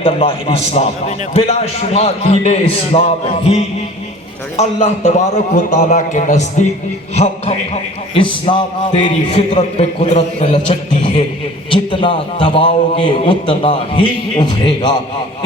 عند اللہ الاسلام، بلا شبہ دین اسلام ہی اللہ تبارک و تعالیٰ کے نزدیک حق ہے۔ اسلام تیری فطرت میں قدرت میں لچکتی ہے، جتنا دباؤ گے اتنا ہی ابھرے گا۔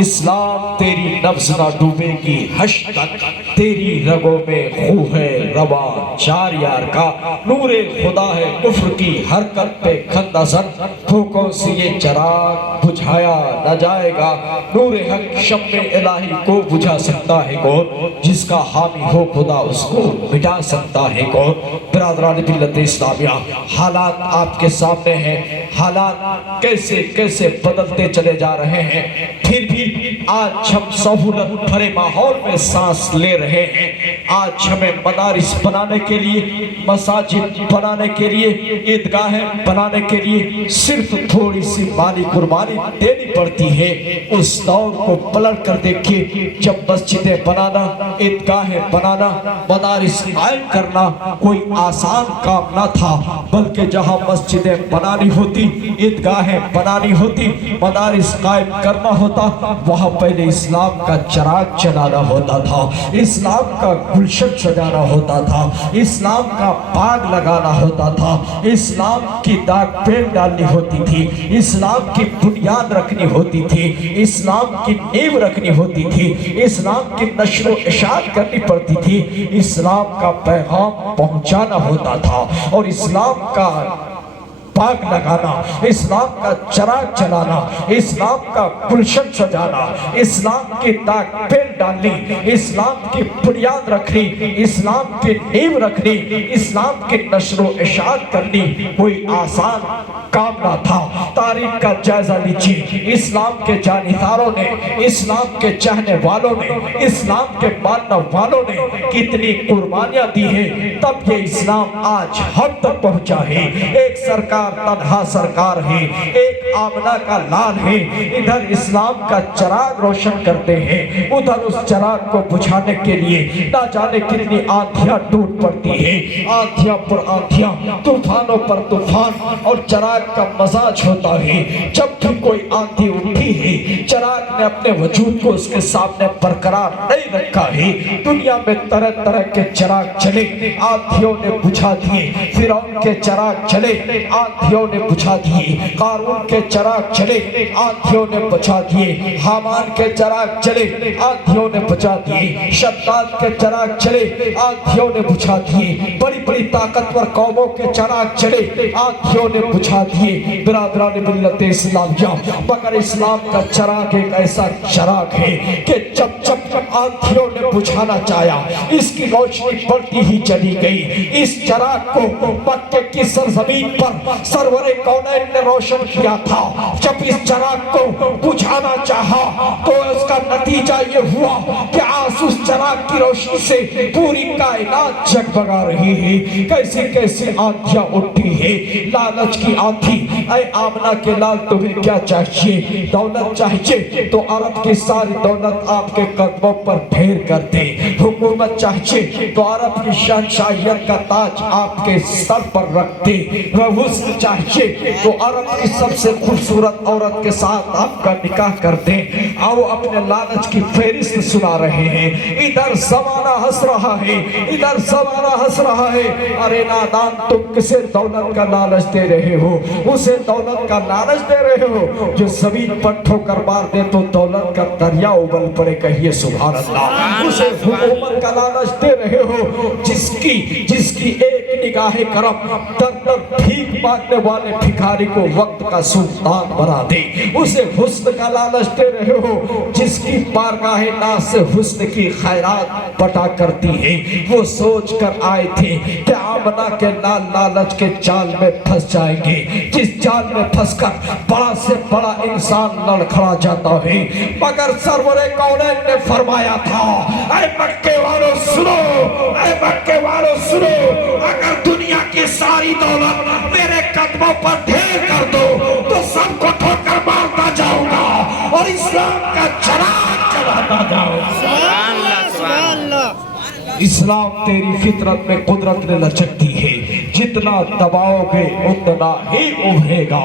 اسلام تیری نفس نہ ڈوبے گی حش تک، تیری رگوں میں خون ہے رواں چار یار کا، نور خدا ہے کفر کی حرکت پہ کھندا سن، پھوکوں سے یہ چراغ بجھایا نہ جائے گا، نور حق شمع الہی کو بجھا سکتا ہے کون، جس کا حامی ہو خدا اس کو مٹا سکتا ہے کون۔ برادران ملت اسلامیہ، حالات آپ کے سامنے ہیں، حالات کیسے کیسے بدلتے چلے جا رہے ہیں، پھر بھی آج ہم سہولت بھرے ماحول میں سانس لے رہے ہیں۔ آج ہمیں مدارس بنانے کے لیے، مساجد بنانے کے لیے، عیدگاہیں بنانے کے لیے صرف تھوڑی سی مالی قربانی دینی پڑتی ہے۔ اس دور کو پلٹ کر دیکھیے، جب مسجدیں بنانا، عیدگاہیں بنانا، مدارس قائم کرنا کوئی آسان کام نہ تھا، بلکہ جہاں مسجدیں بنانی ہوتی، عیدگاہیں بنانی ہوتی، مدارس قائم کرنا ہوتا، وہاں پہلے اسلام کا چراغ چلانا ہوتا تھا، اسلام کا گلشن سجانا ہوتا تھا، اسلام کا باغ لگانا ہوتا تھا، اسلام کی داغ پین ڈالنی ہوتی تھی، اسلام کی بنیاد رکھنی ہوتی تھی، اسلام کی نیو رکھنی ہوتی تھی، اسلام کی نشر و اشاعت کرنی پڑتی تھی، اسلام کا پیغام پہنچانا ہوتا تھا، اور اسلام کا باغ لگانا، اسلام کا چراغ چلانا، اسلام کا گلشن سجانا، اسلام کی داغ پین ڈالنی، اسلام کی بنیاد رکھنی، اسلام کی نیو رکھنی، اسلام کی نشر و اشاعت کرنی کوئی آسان کام نہ تھا۔ تاریخ کا جائزہ لیجیے، اسلام کے جانشینوں نے، اسلام کے چاہنے والوں نے، اسلام کے ماننے والوں نے کتنی قربانیاں دی ہیں، تب یہ اسلام آج ہم تک پہنچا ہے۔ ایک سرکار تنہا سرکار ہے، ایک آمنہ کا لال ہے، ادھر اسلام کا چراغ روشن کرتے ہیں، ادھر اس چراغ کو بجھانے کے لیے نہ جانے کتنی آندھیاں ٹوٹ پڑتی ہیں، آندھیاں پر آندھیاں، طوفانوں پر طوفان، اور چراغ کا مزاج ہوتا ہے جب بھی کوئی آندھی اٹھی ہے، چراغ نے اپنے وجود کو اس کے سامنے برقرار نہیں رکھا ہے۔ دنیا میں طرح طرح کے چراغ چلے، آندھیوں نے بجھا دیے، فرعون کے چراغ چلے، آندھیوں نے بجھا دیے، قارون کے چراغ چلے، آندھیوں نے بجھا دیے، حامان کے چراغ چلے، آندھیوں نے بجھا دیے، شداد کے چراغ چلے، آندھیوں نے بجھا دیے، بڑی بڑی طاقتور قوموں کے چراغ چلے، آندھیوں نے بجھا دیے۔ برادران ملت اسلامیہ، مگر اسلام کا چراغ ایک ایسا چراغ ہے کہ جب جب آندھیوں نے بجھانا چاہیا، اس کی روشنی بڑھتی ہی چلی گئی۔ اس چراغ کو مکے کی سرزمین پر سرور کونین نے روشن کیا تھا، جب اس چراغ کو بجھانا چاہا تو اس کا نتیجہ یہ ہوا کہ آج اس چراغ کی روشنی سے پوری کائنات جگمگا رہی ہے۔ کیسی کیسی آندھیاں اٹھی ہے، لالچ کی آندھی۔ اے آمنہ کے لال، تمہیں کیا چاہیے؟ دولت چاہیے تو عرب کی ساری دولت آپ کے قدموں پر ڈھیر کر دے، حکومت چاہیے تو عرب کی شہنشاہیت کا تاج آپ کے سر پر رکھ دے، حسن چاہیے تو عرب کی سب سے خوبصورت عورت کے ساتھ آپ کا نکاح کر دیں۔ آؤ اپنے لالچ کی فہرست سنا رہے ہیں، ادھر زمانہ ہنس رہا ہے، ادھر زمانہ ہنس رہا ہے۔ ارے نادان، تم کسے دولت کا لالچ دے رہے ہو؟ اسے دولت کا لالچ دے رہے ہو جو زمین پر ٹھوکر مار دے تو دولت کا دریا ابل پڑے، کہیے سبحان اللہ۔ اسے حکومت کا لالچ دے رہے ہو جس کی ایک نگاہ کرم در در بھیک مانگنے والے بھکاری کو وقت کا سلطان بنا دے۔ اسے حسن کا لالچ دے رہے ہو جس کی بارگاہ ناز سے حسن کی خیرات بٹا کرتی ہے۔ وہ سوچ کر آئے تھے کہ آمنہ کے لال لالچ کے جال میں پھنس جائیں گے، جس جال میں پھنس کر بڑا سے بڑا انسان لڑکھڑا جاتا ہے، مگر سرور کونین نے فرمایا تھا، اے مکے والوں سنو، اے مکے والوں سنو، اگر دنیا کی ساری دولت میرے قدموں پر ڈھیر کر دو تو سب کو ٹھوکر مارتا جاؤں گا اور اسلام کا چراغ جلاتا جاؤں گا۔ اسلام تیری فطرت میں قدرت نے لچکتی ہے، جتنا دباؤ گے اتنا ہی ابھرے گا۔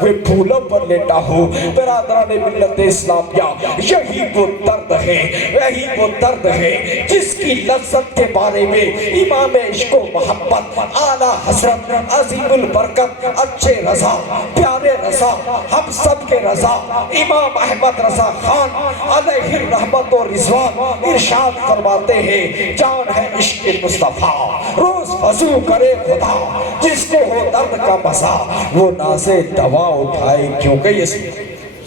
ہوئے پھولوں پر لیٹا ہوں۔ برادران ملت اسلامیہ، یہی وہ درد ہے، یہی وہ درد ہے جس کی لذت کے بارے میں امام عشق و محبت اعلیٰ حضرت عظیم البرکت اچھے رضا پیارے رضا ہم سب کے رضا امام احمد رضا خان علیہ الرحمت و رضوان ارشاد فرماتے ہیں، جان ہے عشق مصطفیٰ روز وضو کرے خدا، جس کو ہو درد کا مزہ وہ نازے دوا اٹھائے، کیونکہ یہ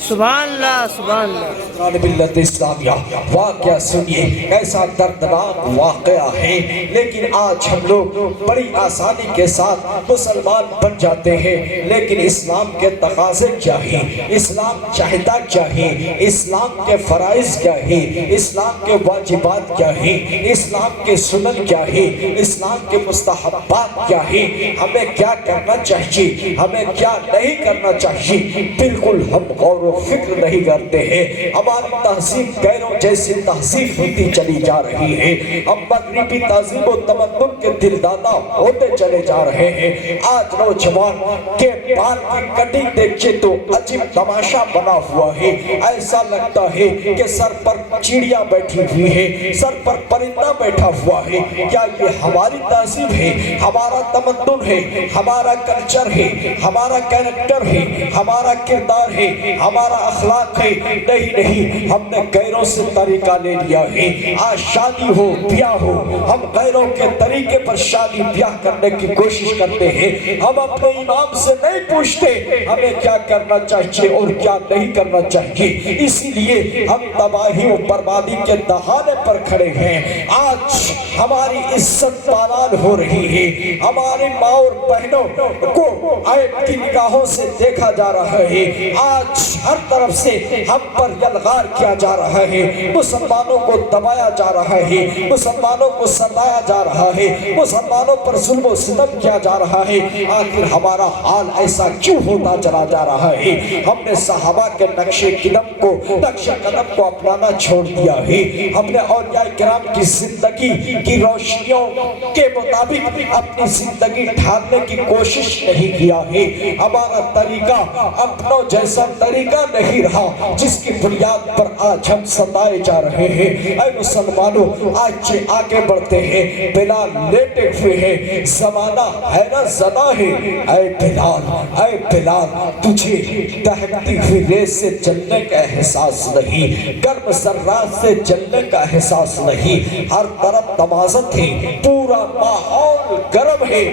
سبحان اللہ سبحان اللہ۔ ملت اسلامیہ واقعہ سنیے، ایسا دردناک واقعہ ہے، لیکن آج ہم لوگ بڑی آسانی کے ساتھ مسلمان بن جاتے ہیں، لیکن اسلام کے تقاضے کیا ہیں، اسلام چاہتا کیا ہے، اسلام کے فرائض کیا ہے، اسلام کے واجبات کیا ہیں، اسلام کے سنن کیا ہے، اسلام کے مستحبات کیا ہیں، ہمیں کیا کرنا چاہیے، ہمیں کیا نہیں کرنا چاہیے، بالکل ہم غور و فکر نہیں کرتے ہیں۔ ہماری تہذیب غیروں جیسی تہذیب ہوتی چلی جا رہی ہے، ہم مغربی تہذیب و تمدن کے دلدادہ ہوتے چلے جا رہے ہیں۔ آج نوجوان کے بال کی کٹنگ دیکھیں تو عجیب تماشا بنا ہوا ہے، ایسا لگتا ہے کہ سر پر چڑیا بیٹھی ہوئی ہے، سر پر پرندہ بیٹھا ہوا ہے۔ کیا یہ ہماری تہذیب ہے، ہمارا تمدن ہے، ہمارا کلچر ہے، ہمارا کیریکٹر ہے، ہمارا کردار ہے، ہمارا اخلاق ہے؟ نہیں نہیں، ہم نے غیروں سے طریقہ لے لیا ہے۔ آج شادی ہو بیاہ ہو، ہم غیروں کے طریقے پر شادی بیاہ کرنے کی کوشش کرتے ہیں۔ ہم اپنے امام سے نہیں پوچھتے ہمیں کیا کرنا چاہیے اور کیا نہیں کرنا چاہیے، اسی لیے ہم تباہی و بربادی کے دہانے پر کھڑے ہیں۔ آج ہماری عزت پامال ہو رہی ہے، ہماری ماں اور بہنوں کو عیب کی نگاہوں سے دیکھا جا رہا ہے۔ آج ہر طرف سے ہم پر یلغار کیا جا رہا ہے، مسلمانوں کو دبایا جا رہا ہے، مسلمانوں کو ستایا جا رہا ہے، مسلمانوں پر ظلم و ستم کیا جا رہا ہے۔ آخر ہمارا حال ایسا کیوں ہوتا چلا جا رہا ہے؟ ہم نے صحابہ کے نقش قدم کو اپنانا چھوڑ دیا ہے، ہم نے اولیاء کرام کی زندگی کی روشنیوں کے مطابق اپنی زندگی ڈھالنے کی کوشش نہیں کیا ہے۔ ہمارا طریقہ اپنوں جیسا طریقہ نہیں رہا جس کی بنیاد پر آج ہم ستائے جا رہے ہیں۔ اے مسلمانوں، آج سے آگے بڑھتے ہیں۔ بلال لیٹے ہوئے ہیں، زمانہ حیرت زدہ ہے۔ اے بلال، تجھے دہکتی ہوئی ریت سے جلنے کا احساس نہیں، گرم ذرات سے جلنے کا احساس نہیں، ہر طرف تمازت ہے، پورا ماحول گرم ہے،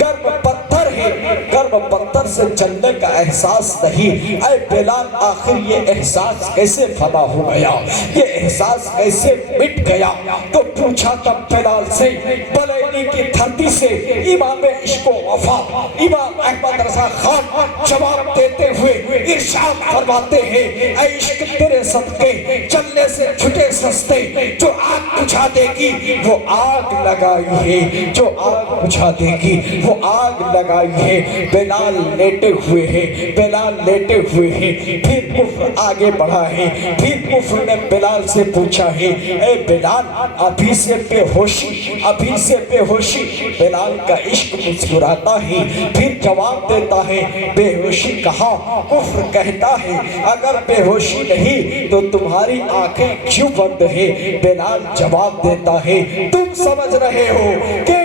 گرم پتھر ہے، گرم پتھر سے جلنے کا احساس نہیں۔ اے بلال، آخر یہ احساس کیسے فنا ہو گیا، یہ احساس کیسے مٹ گیا؟ تو پوچھا تب بلال سے، بلیلی کی دھرتی سے امام عشق و وفا امام احمد رضا خان جواب دیتے ہوئے ارشاد فرماتے ہیں، اے عشق تیرے صدقے چلنے سے چھٹے سستے، جو آگ بجھا دے گی وہ آگ لگائی ہے، جو آگ بجھا دے گی وہ آگ لگائی ہے۔ بلال لیٹے ہوئے ہیں، بلال لیٹے ہوئے ہیں، پھر کفر آگے بڑھا ہے، پھر کفر نے بلال سے پوچھا ہے، اے بلال، ابھی سے بے ہوشی، ابھی سے بے ہوشی؟ بلال کا عشق مسکراتا ہے، پھر جواب دیتا ہے، بے ہوشی کہا، کفر کہتا ہے، اگر بے ہوشی نہیں تو تمہاری آنکھیں کیوں بند ہے؟ بلال جواب دیتا ہے، تم سمجھ رہے ہو کہ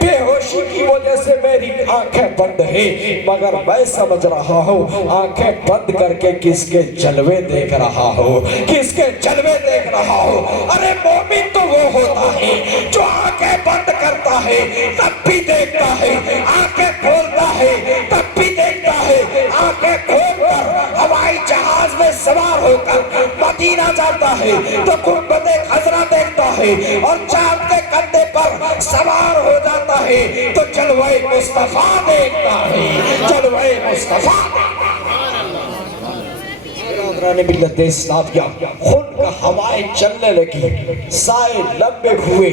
بے ہوشی کی وجہ سے میری آنکھیں بند ہے، مگر میں سمجھ رہا ہوں آنکھیں بند کر کے کس کے جلوے دیکھ رہا ہوں، کس کے جلوے دیکھ رہا ہوں۔ ارے مومن تو وہ ہوتا ہے جو آنکھیں بند کرتا ہے تب بھی دیکھتا ہے، آنکھیں کھولتا ہے تب بھی دیکھتا ہے، آنکھیں کھول کر ہوائی جہاز میں سوار ہو کر مدینہ جاتا ہے تو گنبد خضرا دیکھتا ہے، اور چاند کے کندھے پر سوار ہو جاتا ہے تو جلوہ مصطفیٰ دیکھتا ہے، جلوہ مصطفیٰ ملت اسلامیہ۔ خون کا ہوائیں چلنے لگی، سائے لمبے ہوئے،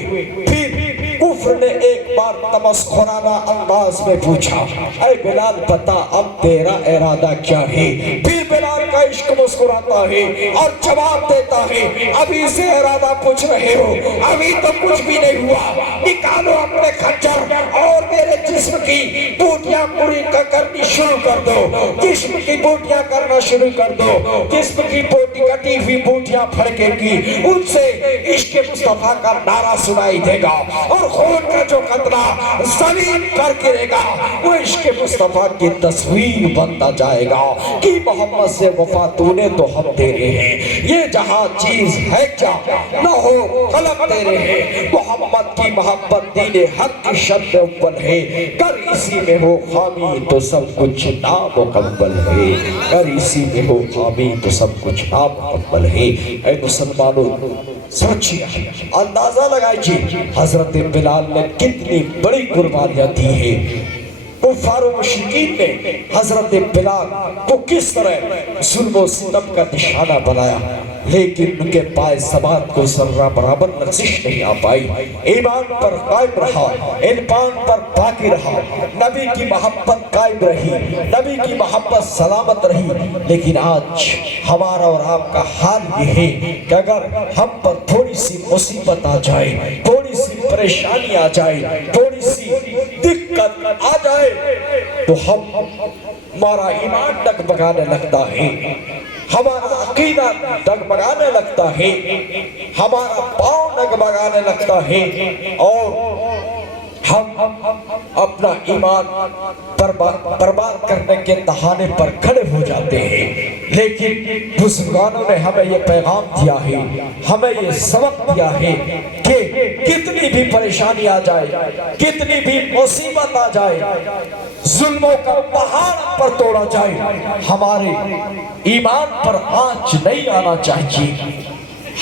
پھر کفر نے ایک بار تمسخرانہ انداز میں پوچھا اے بلال بتا اب تیرا ارادہ کیا ہے؟ پھر بلال کا عشق مسکراتا ہے اور جواب دیتا ہے ابھی سے ارادہ پوچھ رہے ہو، ابھی تو کچھ بھی نہیں ہوا، نکالو اپنے خنجر اور میرے جسم کی بوٹیاں پوری کرنی شروع کر دو، جسم کی بوٹیاں کرنا شروع کر دو، جسم کی بوٹی کٹی ہوئی بوٹیاں پھڑکے گی، ان سے عشق مصطفیٰ کا نعرہ سنائی دے گا اور خون کا جو قطرہ زمین پر گرے گا وہ عشق مصطفیٰ کی تصویر بنتا جائے گا کہ محمد سے وفا تو نے تو ہم تیرے ہیں، یہ جہاں چیز ہے کیا نہ ہو قلم تیرے ہیں، محمد کی محبت دین حق کی شرط اول ہے، کر اسی میں ہو خامی تو سب کچھ نامکمل ہے، کر اسی میں ہو خامی تو سب کچھ نامکمل ہے۔ اے مسلمانوں سوچیے، اندازہ لگائیے حضرت بلال نے کتنی بڑی قربانیاں دی ہیں، کفار و مشرکین نے حضرت بلال کو کس طرح ظلم و ستم کا نشانہ بنایا، لیکن ان کے پائے ثبات کو ذرہ برابر لرزش نہیں آ پائی، ایمان پر قائم رہا، انسان پر باقی رہا، نبی کی محبت قائم رہی، نبی کی محبت سلامت رہی۔ لیکن آج ہمارا اور آپ کا حال یہ ہے کہ اگر ہم پر تھوڑی سی مصیبت آ جائے، تھوڑی سی پریشانی آ جائے، تھوڑی سی دقت آ جائے تو ہمارا ایمان ڈگمگانے لگتا ہے، ہمارا عقیدہ ڈگمگانے لگتا ہے، ہمارا پاؤں ڈگمگانے لگتا ہے اور ہم اپنا ایمان برباد کرنے کے تہانے پر کھڑے ہو جاتے ہیں۔ لیکن بزرگانوں نے ہمیں یہ پیغام دیا ہے، ہمیں یہ سبق دیا ہے کہ کتنی بھی پریشانی آ جائے، کتنی بھی مصیبت آ جائے، ظلموں کا پہاڑ پر توڑا جائے، ہمارے ایمان پر آنچ نہیں آنا چاہیے،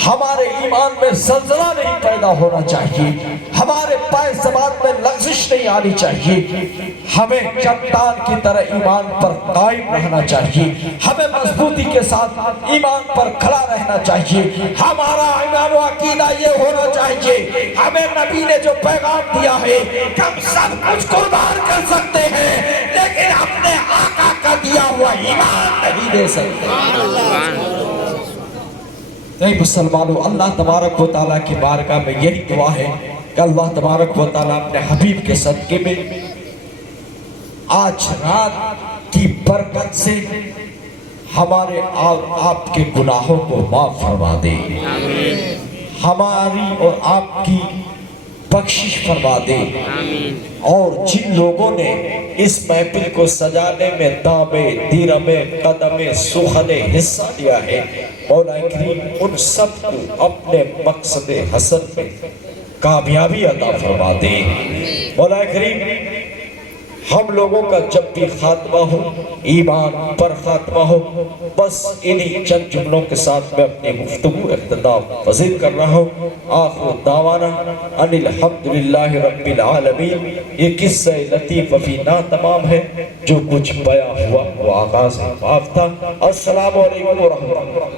ہمارے ایمان میں زلزلہ نہیں پیدا ہونا چاہیے، ہمارے پائے ثبات میں لغزش نہیں آنی چاہیے، ہمیں چٹان کی طرح ایمان پر قائم رہنا چاہیے، ہمیں مضبوطی کے ساتھ ایمان پر کھڑا رہنا چاہیے، ہمارا ایمان و عقیدہ یہ ہونا چاہیے ہمیں نبی نے جو پیغام دیا ہے کہ ہم سب کچھ قربان کر سکتے ہیں لیکن اپنے آقا کا دیا ہوا ایمان نہیں دے سکتے۔ اے مسلمانوں، اللہ تبارک و تعالیٰ کی بارگاہ میں یہی دعا ہے کہ اللہ تبارک و تعالیٰ اپنے حبیب کے صدقے میں آج رات کی برکت سے ہمارے اور آپ کے گناہوں کو معاف فرما دے، ہماری اور آپ کی بخشش فرما دے، اور جن لوگوں نے اس محفل کو سجانے میں دامے دیرمے قدمے سخنے حصہ لیا ہے، مولا کریم ان سب کو اپنے مقصد حسن میں کامیابی عطا فرما دے۔ مولا کریم ہم لوگوں کا جب بھی خاتمہ ہو ایمان پر خاتمہ ہو، بس انہی چند جملوں کے ساتھ میں اپنی گفتگو اختتام پذیر کر رہا ہوں۔ آخر دعوانا ان الحمدللہ رب العالمین۔ یہ قصہ لطیف فی ناتمام ہے، جو کچھ بیان ہوا وہ آغاز معاف تھا۔ السلام علیکم ورحمۃ اللہ۔